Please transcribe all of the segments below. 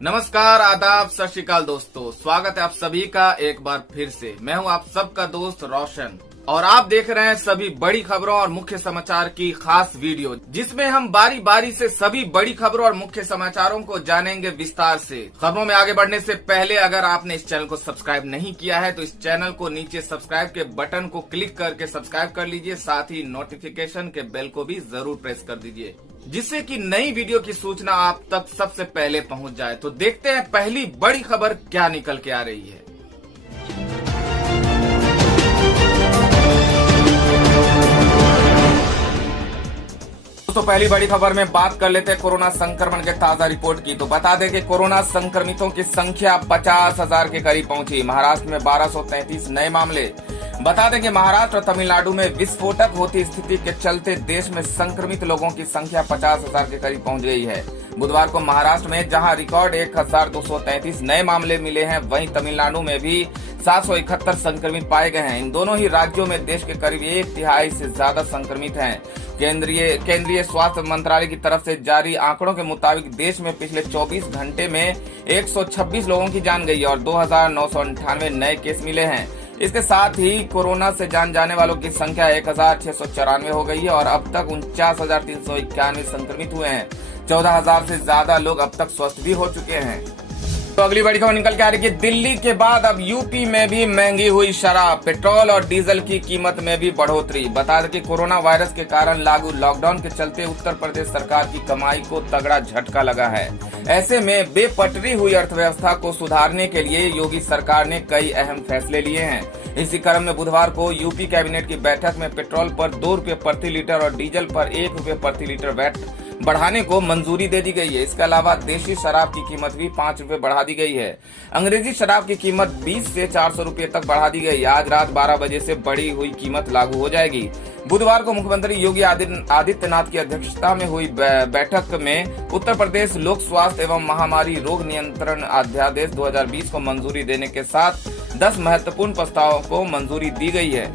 नमस्कार, आदाब, सत श्री अकाल दोस्तों। स्वागत है आप सभी का एक बार फिर से। मैं हूं आप सबका दोस्त रोशन और आप देख रहे हैं सभी बड़ी खबरों और मुख्य समाचार की खास वीडियो, जिसमें हम बारी बारी से सभी बड़ी खबरों और मुख्य समाचारों को जानेंगे विस्तार से। खबरों में आगे बढ़ने से पहले अगर आपने इस चैनल को सब्सक्राइब नहीं किया है तो इस चैनल को नीचे सब्सक्राइब के बटन को क्लिक करके सब्सक्राइब कर लीजिए। साथ ही नोटिफिकेशन के बेल को भी जरूर प्रेस कर दीजिए, जिससे कि नई वीडियो की सूचना आप तक सबसे पहले पहुंच जाए। तो देखते हैं पहली बड़ी खबर क्या निकल के आ रही है। दोस्तों, पहली बड़ी खबर में बात कर लेते हैं कोरोना संक्रमण के ताजा रिपोर्ट की। तो बता दें कि कोरोना संक्रमितों की संख्या 50,000 के करीब पहुंची। महाराष्ट्र में 1233 नए मामले। बता दें कि महाराष्ट्र और तमिलनाडु में विस्फोटक होती स्थिति के चलते देश में संक्रमित लोगों की संख्या 50,000 के करीब पहुंच गई है। बुधवार को महाराष्ट्र में जहां रिकॉर्ड 1233 नए मामले मिले हैं, वहीं तमिलनाडु में भी 771 संक्रमित पाए गए हैं। इन दोनों ही राज्यों में देश के करीब 1/3 से ज्यादा संक्रमित हैं। केंद्रीय स्वास्थ्य मंत्रालय की तरफ से जारी आंकड़ों के मुताबिक देश में पिछले 24 घंटे में 126 लोगों की जान गई और 2,998 नए केस मिले हैं। इसके साथ ही कोरोना से जान जाने वालों की संख्या 1,694 हो गई है और अब तक 49,391 संक्रमित हुए हैं। 14,000 से ज्यादा लोग अब तक स्वस्थ भी हो चुके हैं। तो अगली बड़ी खबर निकल के आ रही है। दिल्ली के बाद अब यूपी में भी महंगी हुई शराब, पेट्रोल और डीजल की कीमत में भी बढ़ोतरी। बता दें कि कोरोना वायरस के कारण लागू लॉकडाउन के चलते उत्तर प्रदेश सरकार की कमाई को तगड़ा झटका लगा है। ऐसे में बेपटरी हुई अर्थव्यवस्था को सुधारने के लिए योगी सरकार ने कई अहम फैसले लिए हैं। इसी क्रम में बुधवार को यूपी कैबिनेट की बैठक में पेट्रोल पर 2 रुपए प्रति लीटर और डीजल पर 1 रुपए प्रति लीटर वैट बढ़ाने को मंजूरी दे दी गई है। इसके अलावा देशी शराब की कीमत भी 5 रुपए बढ़ा दी गई है। अंग्रेजी शराब की कीमत 20 से 400 रुपए तक बढ़ा दी गई। आज रात 12 बजे से बढ़ी हुई कीमत लागू हो जाएगी। बुधवार को मुख्यमंत्री योगी आदित्यनाथ की अध्यक्षता में हुई बैठक में उत्तर प्रदेश लोक स्वास्थ्य एवं महामारी रोग नियंत्रण अध्यादेश 2020 को मंजूरी देने के साथ 10 महत्वपूर्ण प्रस्तावों को मंजूरी दी गई है।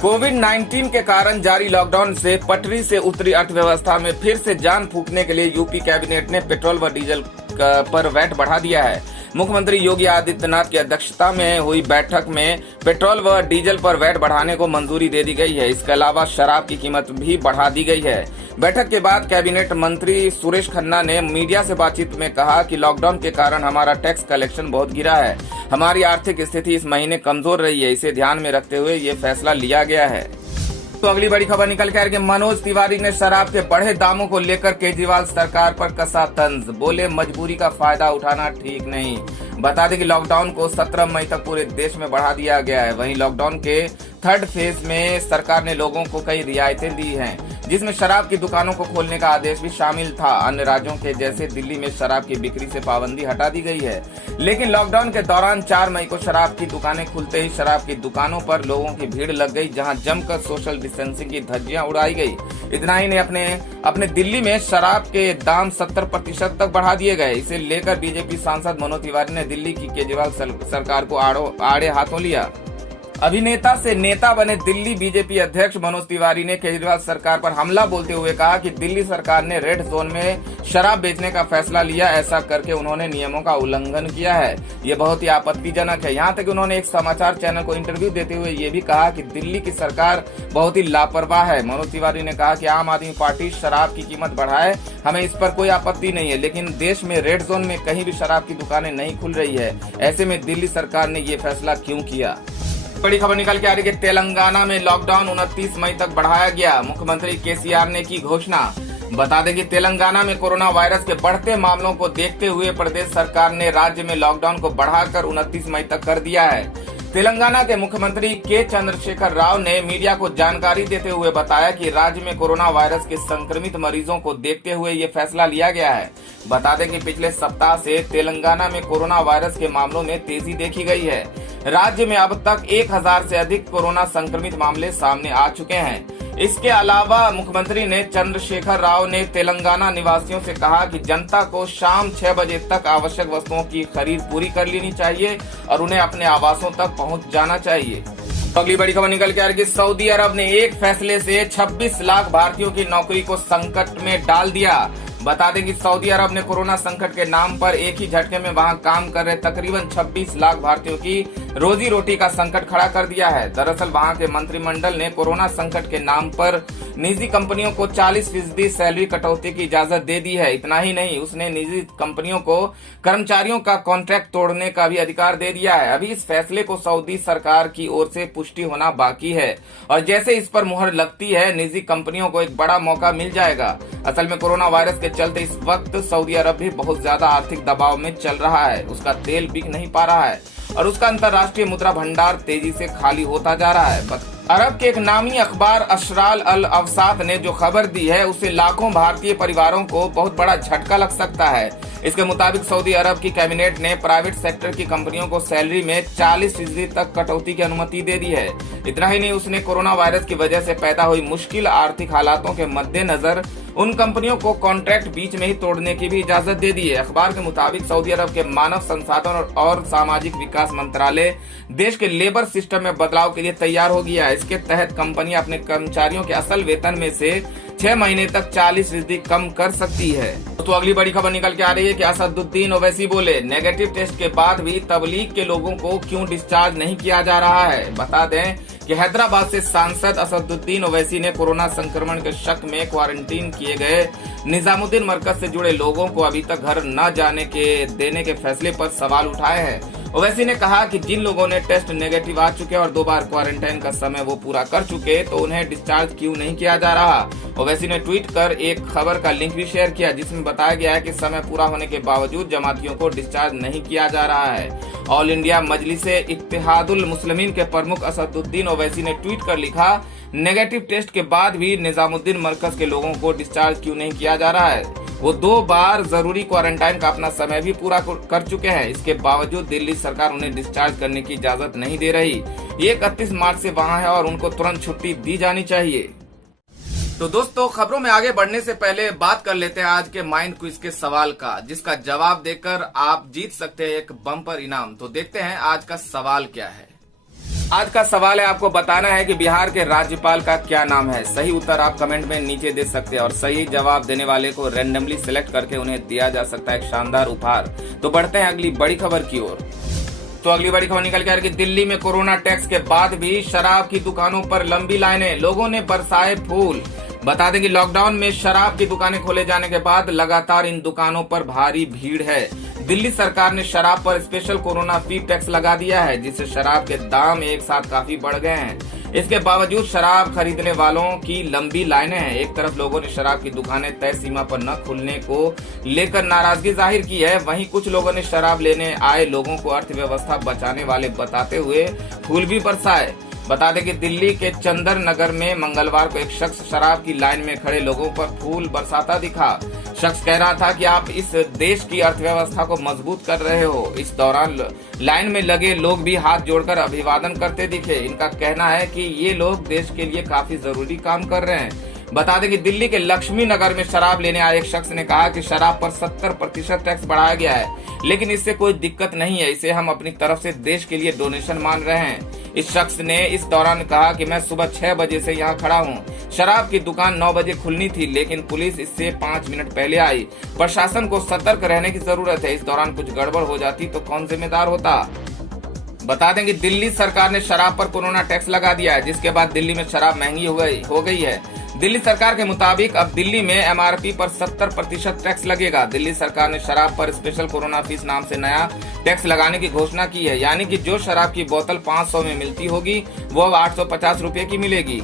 कोविड-19 के कारण जारी लॉकडाउन से पटरी से उतरी अर्थव्यवस्था में फिर से जान फूंकने के लिए यूपी कैबिनेट ने पेट्रोल व डीजल पर वैट बढ़ा दिया है। मुख्यमंत्री योगी आदित्यनाथ की अध्यक्षता में हुई बैठक में पेट्रोल व डीजल पर वैट बढ़ाने को मंजूरी दे दी गई है। इसके अलावा शराब की कीमत भी बढ़ा दी गई है। बैठक के बाद कैबिनेट मंत्री सुरेश खन्ना ने मीडिया से बातचीत में कहा कि लॉकडाउन के कारण हमारा टैक्स कलेक्शन बहुत गिरा है। हमारी आर्थिक स्थिति इस महीने कमजोर रही है। इसे ध्यान में रखते हुए ये फैसला लिया गया है। तो अगली बड़ी खबर निकल के आ रही है। मनोज तिवारी ने शराब के बढ़े दामों को लेकर केजरीवाल सरकार पर कसा तंज। बोले, मजबूरी का फायदा उठाना ठीक नहीं। बता दें कि लॉकडाउन को 17 मई तक पूरे देश में बढ़ा दिया गया है। वहीं लॉकडाउन के 3rd फेज में सरकार ने लोगों को कई रियायतें दी हैं, जिसमें शराब की दुकानों को खोलने का आदेश भी शामिल था। अन्य राज्यों के जैसे दिल्ली में शराब की बिक्री से पाबंदी हटा दी गई है, लेकिन लॉकडाउन के दौरान 4 मई को शराब की दुकानें खुलते ही शराब की दुकानों पर लोगों की भीड़ लग गई, जहां जमकर सोशल डिस्टेंसिंग की धज्जियां उड़ाई गई। इतना ही नहीं, अपने दिल्ली में शराब के दाम 70% तक बढ़ा दिए गए। इसे लेकर बीजेपी सांसद मनोज तिवारी ने दिल्ली की केजरीवाल सरकार को आड़े हाथों लिया। अभिनेता से नेता बने दिल्ली बीजेपी अध्यक्ष मनोज तिवारी ने केजरीवाल सरकार पर हमला बोलते हुए कहा कि दिल्ली सरकार ने रेड जोन में शराब बेचने का फैसला लिया। ऐसा करके उन्होंने नियमों का उल्लंघन किया है। ये बहुत ही आपत्तिजनक है। यहाँ तक उन्होंने एक समाचार चैनल को इंटरव्यू देते हुए ये भी कहा कि दिल्ली की सरकार बहुत ही लापरवाह है। मनोज तिवारी ने कहा कि आम आदमी पार्टी शराब की कीमत बढ़ाए, हमें इस पर कोई आपत्ति नहीं है, लेकिन देश में रेड जोन में कहीं भी शराब की दुकानें नहीं खुल रही है। ऐसे में दिल्ली सरकार ने ये फैसला क्यों किया। बड़ी खबर निकल के आ रही है। तेलंगाना में लॉकडाउन 29 मई तक बढ़ाया गया। मुख्यमंत्री केसीआर ने की घोषणा। बता दें कि तेलंगाना में कोरोना वायरस के बढ़ते मामलों को देखते हुए प्रदेश सरकार ने राज्य में लॉकडाउन को बढ़ाकर 29 मई तक कर दिया है। तेलंगाना के मुख्यमंत्री के चंद्रशेखर राव ने मीडिया को जानकारी देते हुए बताया कि राज्य में कोरोना वायरस के संक्रमित मरीजों को देखते हुए ये फैसला लिया गया है। बता दें कि पिछले सप्ताह से तेलंगाना में कोरोना वायरस के मामलों में तेजी देखी गई है। राज्य में अब तक 1000 से अधिक कोरोना संक्रमित मामले सामने आ चुके हैं। इसके अलावा मुख्यमंत्री ने चंद्रशेखर राव ने तेलंगाना निवासियों से कहा कि जनता को शाम 6 बजे तक आवश्यक वस्तुओं की खरीद पूरी कर लेनी चाहिए और उन्हें अपने आवासों तक पहुंच जाना चाहिए। अगली बड़ी खबर निकल के आ रही है। सऊदी अरब ने एक फैसले से 26 लाख भारतीयों की नौकरी को संकट में डाल दिया। बता दें कि सऊदी अरब ने कोरोना संकट के नाम पर एक ही झटके में वहां काम कर रहे तकरीबन 26 लाख भारतीयों की रोजी रोटी का संकट खड़ा कर दिया है। दरअसल वहां के मंत्रिमंडल ने कोरोना संकट के नाम पर निजी कंपनियों को 40% सैलरी कटौती की इजाजत दे दी है। इतना ही नहीं, उसने निजी कंपनियों को कर्मचारियों का कॉन्ट्रैक्ट तोड़ने का भी अधिकार दे दिया है। अभी इस फैसले को सऊदी सरकार की ओर से पुष्टि होना बाकी है और जैसे इस पर मुहर लगती है, निजी कंपनियों को एक बड़ा मौका मिल जाएगा। असल में कोरोना वायरस के चलते इस वक्त सऊदी अरब भी बहुत ज्यादा आर्थिक दबाव में चल रहा है। उसका तेल बिक नहीं पा रहा है और उसका अंतर्राष्ट्रीय मुद्रा भंडार तेजी से खाली होता जा रहा है। अरब के एक नामी अखबार अशराल अल अवसात ने जो खबर दी है, उससे लाखों भारतीय परिवारों को बहुत बड़ा झटका लग सकता है। इसके मुताबिक सऊदी अरब की कैबिनेट ने प्राइवेट सेक्टर की कंपनियों को सैलरी में 40% तक कटौती की अनुमति दे दी है। इतना ही नहीं, उसने कोरोना वायरस की वजह से पैदा हुई मुश्किल आर्थिक हालातों के मद्देनजर उन कंपनियों को कॉन्ट्रैक्ट बीच में ही तोड़ने की भी इजाजत दे दी है। अखबार के मुताबिक सऊदी अरब के मानव संसाधन और सामाजिक विकास मंत्रालय देश के लेबर सिस्टम में बदलाव के लिए तैयार हो गया है। इसके तहत कंपनियां अपने कर्मचारियों के असल वेतन में से 6 महीने तक 40% कम कर सकती है। तो अगली बड़ी खबर निकल के आ रही है कि असदुद्दीन ओवैसी बोले, नेगेटिव टेस्ट के बाद भी तबलीग के लोगों को क्यों डिस्चार्ज नहीं किया जा रहा है। बता दें कि हैदराबाद से सांसद असदुद्दीन ओवैसी ने कोरोना संक्रमण के शक में क्वारंटीन किए गए निजामुद्दीन मरकज से जुड़े लोगों को अभी तक घर न जाने के देने के फैसले पर सवाल उठाए हैं। ओवैसी ने कहा कि जिन लोगों ने टेस्ट नेगेटिव आ चुके और 2 बार क्वारंटाइन का समय वो पूरा कर चुके, तो उन्हें डिस्चार्ज क्यों नहीं किया जा रहा। ओवैसी ने ट्वीट कर एक खबर का लिंक भी शेयर किया, जिसमें बताया गया है कि समय पूरा होने के बावजूद जमातियों को डिस्चार्ज नहीं किया जा रहा है। ऑल इंडिया मजलिसे इत्तेहादुल मुस्लिमीन के प्रमुख असदुद्दीन ओवैसी ने ट्वीट कर लिखा, नेगेटिव टेस्ट के बाद भी निजामुद्दीन मरकज के लोगों को डिस्चार्ज क्यों नहीं किया जा रहा है। वो 2 बार जरूरी क्वारंटाइन का अपना समय भी पूरा कर चुके हैं। इसके बावजूद दिल्ली सरकार उन्हें डिस्चार्ज करने की इजाजत नहीं दे रही। ये 31 मार्च से वहां है और उनको तुरंत छुट्टी दी जानी चाहिए। तो दोस्तों, खबरों में आगे बढ़ने से पहले बात कर लेते हैं आज के माइंड क्विज के सवाल का, जिसका जवाब देकर आप जीत सकते हैं एक बम्पर इनाम। तो देखते हैं आज का सवाल क्या है। आज का सवाल है, आपको बताना है कि बिहार के राज्यपाल का क्या नाम है। सही उत्तर आप कमेंट में नीचे दे सकते हैं और सही जवाब देने वाले को रैंडमली सिलेक्ट करके उन्हें दिया जा सकता है एक शानदार उपहार। तो बढ़ते हैं अगली बड़ी खबर की ओर। तो अगली बड़ी खबर निकल के आ रही है कि दिल्ली में कोरोना टैक्स के बाद भी शराब की दुकानों पर लंबी लाइनें, लोगों ने बरसाए फूल। बता दें कि लॉकडाउन में शराब की दुकानें खोले जाने के बाद लगातार इन दुकानों पर भारी भीड़ है। दिल्ली सरकार ने शराब पर स्पेशल कोरोना फी टैक्स लगा दिया है, जिससे शराब के दाम एक साथ काफी बढ़ गए हैं। इसके बावजूद शराब खरीदने वालों की लंबी लाइनें हैं। एक तरफ लोगों ने शराब की दुकानें तय सीमा पर न खुलने को लेकर नाराजगी जाहिर की है, वहीं कुछ लोगों ने शराब लेने आए लोगों को अर्थव्यवस्था बचाने वाले बताते हुए फूल भी बरसाए। बता दें कि दिल्ली के चंदर नगर में मंगलवार को एक शख्स शराब की लाइन में खड़े लोगों पर फूल बरसाता दिखा। शख्स कह रहा था कि आप इस देश की अर्थव्यवस्था को मजबूत कर रहे हो। इस दौरान लाइन में लगे लोग भी हाथ जोड़कर अभिवादन करते दिखे। इनका कहना है कि ये लोग देश के लिए काफी जरूरी काम कर रहे हैं। बता दें कि दिल्ली के लक्ष्मी नगर में शराब लेने आए एक शख्स ने कहा कि शराब पर 70% टैक्स बढ़ाया गया है, लेकिन इससे कोई दिक्कत नहीं है, इसे हम अपनी तरफ से देश के लिए डोनेशन मान रहे हैं। इस शख्स ने इस दौरान कहा कि मैं सुबह 6 बजे से यहाँ खड़ा हूँ। शराब की दुकान 9 बजे खुलनी थी, लेकिन पुलिस इससे 5 मिनट पहले आई। प्रशासन को सतर्क रहने की जरूरत है। इस दौरान कुछ गड़बड़ हो जाती तो कौन जिम्मेदार होता। बता दें कि दिल्ली सरकार ने शराब पर कोरोना टैक्स लगा दिया है, जिसके बाद दिल्ली में शराब महंगी हो गई है। दिल्ली सरकार के मुताबिक अब दिल्ली में एमआरपी पर 70% टैक्स लगेगा। दिल्ली सरकार ने शराब पर स्पेशल कोरोना फीस नाम से नया टैक्स लगाने की घोषणा की है, यानी कि जो शराब की बोतल 500 में मिलती होगी वो अब 850 रुपए की मिलेगी।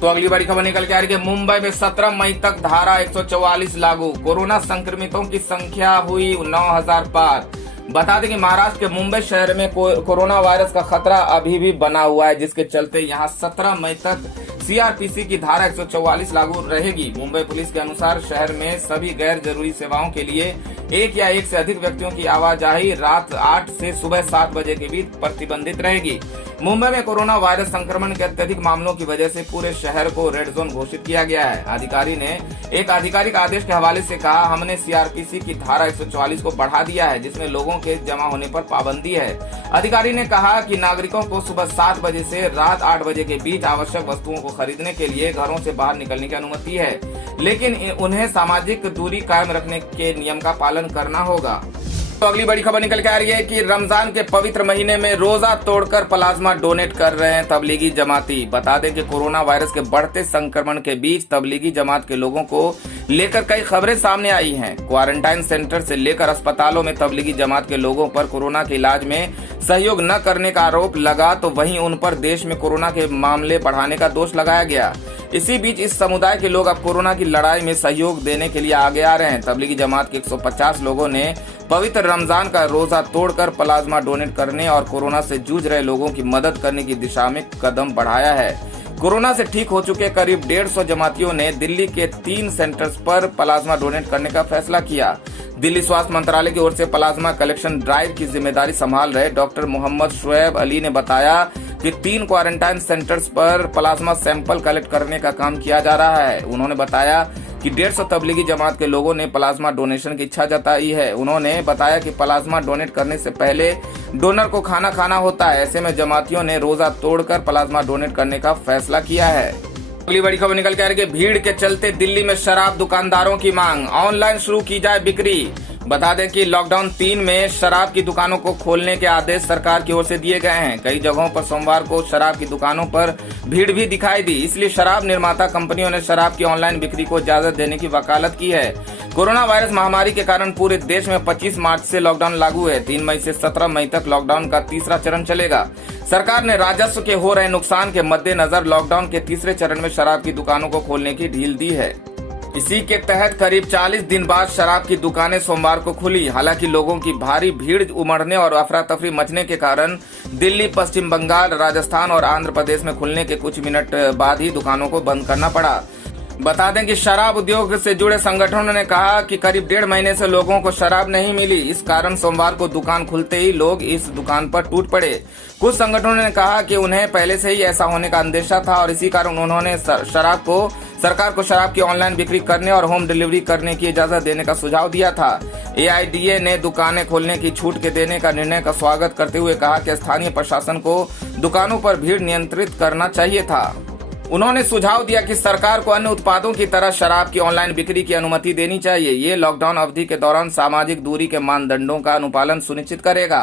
तो अगली बड़ी खबर निकल के आ रही है, मुंबई में 17 मई तक धारा 144 लागू, कोरोना संक्रमितों की संख्या हुई 9000 पार। बता दें कि महाराष्ट्र के मुंबई शहर में कोरोना वायरस का खतरा अभी भी बना हुआ है, जिसके चलते यहां 17 मई तक सीआरपीसी की धारा 144 लागू रहेगी। मुंबई पुलिस के अनुसार शहर में सभी गैर जरूरी सेवाओं के लिए एक या एक से अधिक व्यक्तियों की आवाजाही रात 8 से सुबह 7 बजे के बीच प्रतिबंधित रहेगी। मुंबई में कोरोना वायरस संक्रमण के अत्यधिक मामलों की वजह से पूरे शहर को रेड जोन घोषित किया गया है। अधिकारी ने एक आधिकारिक आदेश के हवाले से कहा, हमने सीआरपीसी की धारा 144 को बढ़ा दिया है, जिसमें लोगों के जमा होने पर पाबंदी है। अधिकारी ने कहा कि नागरिकों को सुबह 7 बजे से रात 8 बजे के बीच आवश्यक वस्तुओं को खरीदने के लिए घरों से बाहर निकलने की अनुमति है, लेकिन उन्हें सामाजिक दूरी कायम रखने के नियम का पालन करना होगा। तो अगली बड़ी खबर निकल के आ रही है कि रमजान के पवित्र महीने में रोजा तोड़कर प्लाज्मा डोनेट कर रहे हैं तबलीगी जमाती। बता दें कि कोरोना वायरस के बढ़ते संक्रमण के बीच तबलीगी जमात के लोगों को लेकर कई खबरें सामने आई हैं। क्वारंटाइन सेंटर से लेकर अस्पतालों में तबलीगी जमात के लोगों पर कोरोना के इलाज में सहयोग न करने का आरोप लगा, तो वहीं उन पर देश में कोरोना के मामले बढ़ाने का दोष लगाया गया। इसी बीच इस समुदाय के लोग अब कोरोना की लड़ाई में सहयोग देने के लिए आगे आ रहे हैं। तबलीगी जमात के 150 लोगों ने पवित्र रमजान का रोजा तोड़कर प्लाज्मा डोनेट करने और कोरोना से जूझ रहे लोगों की मदद करने की दिशा में कदम बढ़ाया है। कोरोना से ठीक हो चुके करीब 150 जमातियों ने दिल्ली के 3 सेंटर्स पर प्लाज्मा डोनेट करने का फैसला किया। दिल्ली स्वास्थ्य मंत्रालय की ओर से प्लाज्मा कलेक्शन ड्राइव की जिम्मेदारी संभाल रहे डॉक्टर मोहम्मद शुएब अली ने बताया कि 3 क्वारंटाइन सेंटर्स पर प्लाज्मा सैंपल कलेक्ट करने का काम किया जा रहा है। उन्होंने बताया कि 150 तबलीगी जमात के लोगों ने प्लाज्मा डोनेशन की इच्छा जताई है। उन्होंने बताया कि प्लाज्मा डोनेट करने से पहले डोनर को खाना खाना होता है। ऐसे में जमातियों ने रोजा तोड़कर प्लाज्मा डोनेट करने का फैसला किया है। अगली बड़ी खबर निकल के आ रही है, भीड़ के चलते दिल्ली में शराब दुकानदारों की मांग, ऑनलाइन शुरू की जाए बिक्री। बता दें कि लॉकडाउन 3 में शराब की दुकानों को खोलने के आदेश सरकार की ओर से दिए गए हैं। कई जगहों पर सोमवार को शराब की दुकानों पर भीड़ भी दिखाई दी, इसलिए शराब निर्माता कंपनियों ने शराब की ऑनलाइन बिक्री को इजाजत देने की वकालत की है। कोरोना वायरस महामारी के कारण पूरे देश में 25 मार्च से लॉकडाउन लागू है। 3 मई से 17 मई तक लॉकडाउन का तीसरा चरण चलेगा। सरकार ने राजस्व के हो रहे नुकसान के मद्देनजर लॉकडाउन के तीसरे चरण में शराब की दुकानों को खोलने की ढील दी है। इसी के तहत करीब 40 दिन बाद शराब की दुकानें सोमवार को खुली। हालांकि लोगों की भारी भीड़ उमड़ने और अफरा तफरी मचने के कारण दिल्ली, पश्चिम बंगाल, राजस्थान और आंध्र प्रदेश में खुलने के कुछ मिनट बाद ही दुकानों को बंद करना पड़ा। बता दें कि शराब उद्योग से जुड़े संगठनों ने कहा कि करीब 1.5 महीने से लोगों को शराब नहीं मिली। इस कारण सोमवार को दुकान खुलते ही लोग इस दुकान पर टूट पड़े। कुछ संगठनों ने कहा कि उन्हें पहले से ही ऐसा होने का अंदेशा था और इसी कारण उन्होंने सरकार को शराब की ऑनलाइन बिक्री करने और होम डिलीवरी करने की इजाजत देने का सुझाव दिया था। AIDA ने दुकानें खोलने की छूट के देने का निर्णय का स्वागत करते हुए कहा कि स्थानीय प्रशासन को दुकानों पर भीड़ नियंत्रित करना चाहिए था। उन्होंने सुझाव दिया कि सरकार को अन्य उत्पादों की तरह शराब की ऑनलाइन बिक्री की अनुमति देनी चाहिए। ये लॉकडाउन अवधि के दौरान सामाजिक दूरी के मानदंडों का अनुपालन सुनिश्चित करेगा।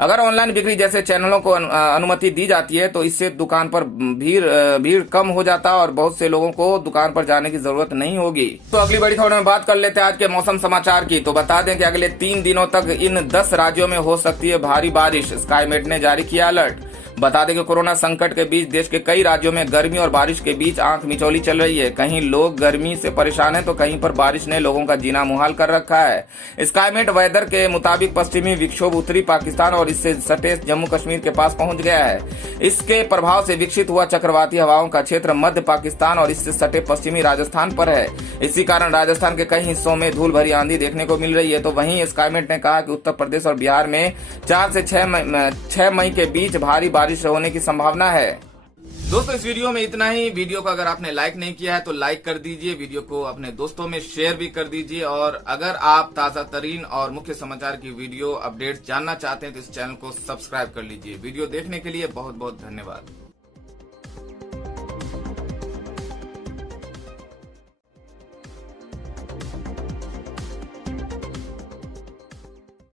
अगर ऑनलाइन बिक्री जैसे चैनलों को अनुमति दी जाती है तो इससे दुकान पर भीड़ कम हो जाता और बहुत से लोगों को दुकान पर जाने की जरूरत नहीं होगी। तो अगली बड़ी खबर में बात कर लेते हैं आज के मौसम समाचार की। तो बता दें कि अगले 3 दिनों तक इन 10 राज्यों में हो सकती है भारी बारिश। स्काईमेट ने जारी किया अलर्ट। बता दें कि कोरोना संकट के बीच देश के कई राज्यों में गर्मी और बारिश के बीच आंख मिचौली चल रही है। कहीं लोग गर्मी से परेशान हैं तो कहीं पर बारिश ने लोगों का जीना मुहाल कर रखा है। स्काईमेट वेदर के मुताबिक पश्चिमी विक्षोभ उत्तरी पाकिस्तान और इससे सटे जम्मू कश्मीर के पास पहुंच गया है। इसके प्रभाव से विकसित हुआ चक्रवाती हवाओं का क्षेत्र मध्य पाकिस्तान और इससे सटे पश्चिमी राजस्थान पर है। इसी कारण राजस्थान के कई हिस्सों में धूल भरी आंधी देखने को मिल रही है। तो वहीं स्काईमेट ने कहा कि उत्तर प्रदेश और बिहार में 4 से 6 मई के बीच भारी बारिश होने की संभावना है। दोस्तों इस वीडियो में इतना ही। वीडियो को अगर आपने लाइक नहीं किया है तो लाइक कर दीजिए, वीडियो को अपने दोस्तों में शेयर भी कर दीजिए और अगर आप ताजा तरीन और मुख्य समाचार की वीडियो अपडेट्स जानना चाहते हैं तो इस चैनल को सब्सक्राइब कर लीजिए। वीडियो देखने के लिए बहुत बहुत धन्यवाद।